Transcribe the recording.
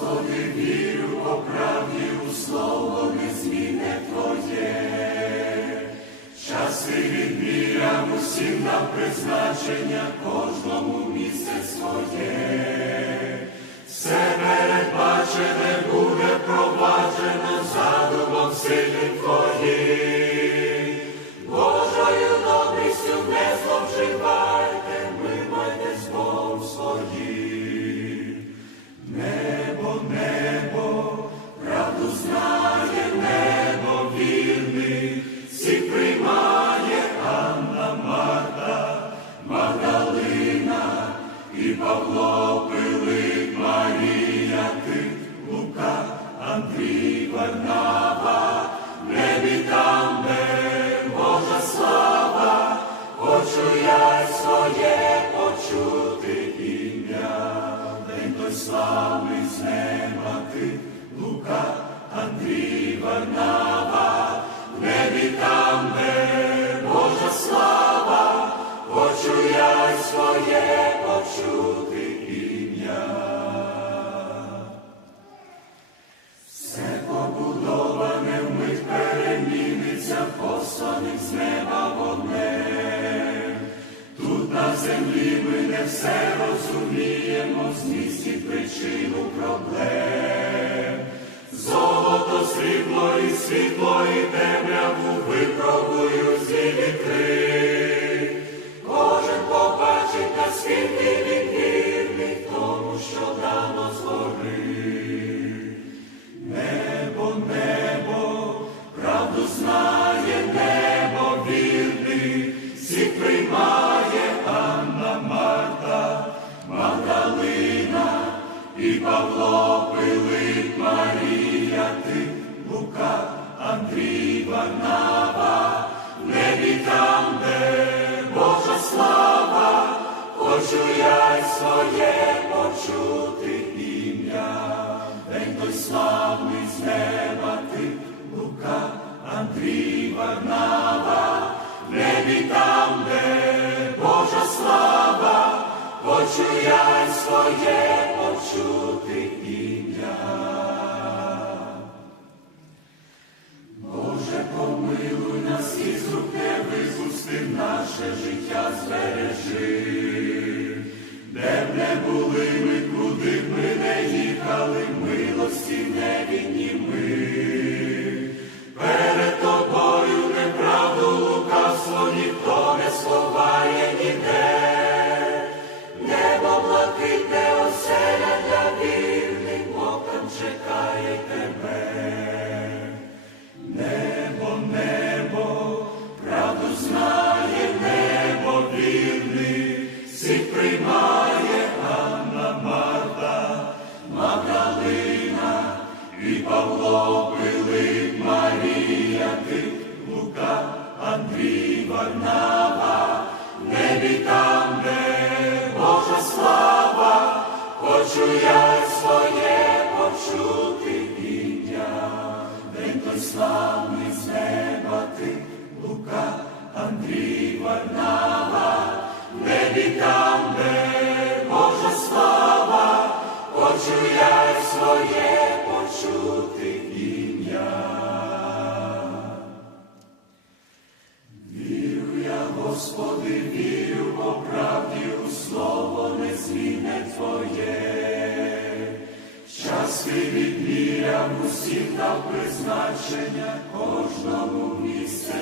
Господи, вірю по правді у слово незмінне Твоє. Часи відмірям усім нам призначення, кожному місце своє. В небі там, Божа слава, хочу я своє почути ім'я. День той славний з неба ти, Лука, Андрій, Варнава, небі там, Божа слава, хочу я своє почути ім'я. З неба вогнем. Тут на землі ми не все розуміємо, зміст причину проблем. Золото, срібло і світло, і темряву випробую Павло Пилип, Марія, ти, Лука, Андрій, Варнава, небі там, де Божа слава, хочу я своє почути ім'я. День той славний з неба ти, Лука, Андрій, Варнава, небі там, де Божа слава, хочу я й своє Боже, помилуй нас і з рук випусти, наше життя збережи. Пилип, Марія, Лука, Андрій, Варнава, небі там, де Божа слава, хочу я своє почути ім'я. День той славний з неба ти, Лука, Андрій, Варнава, небі там, де Божа слава, хочу я своє Господи, вірю по правді у слово незмінне Твоє. Час відміряв усім дав призначення кожному місці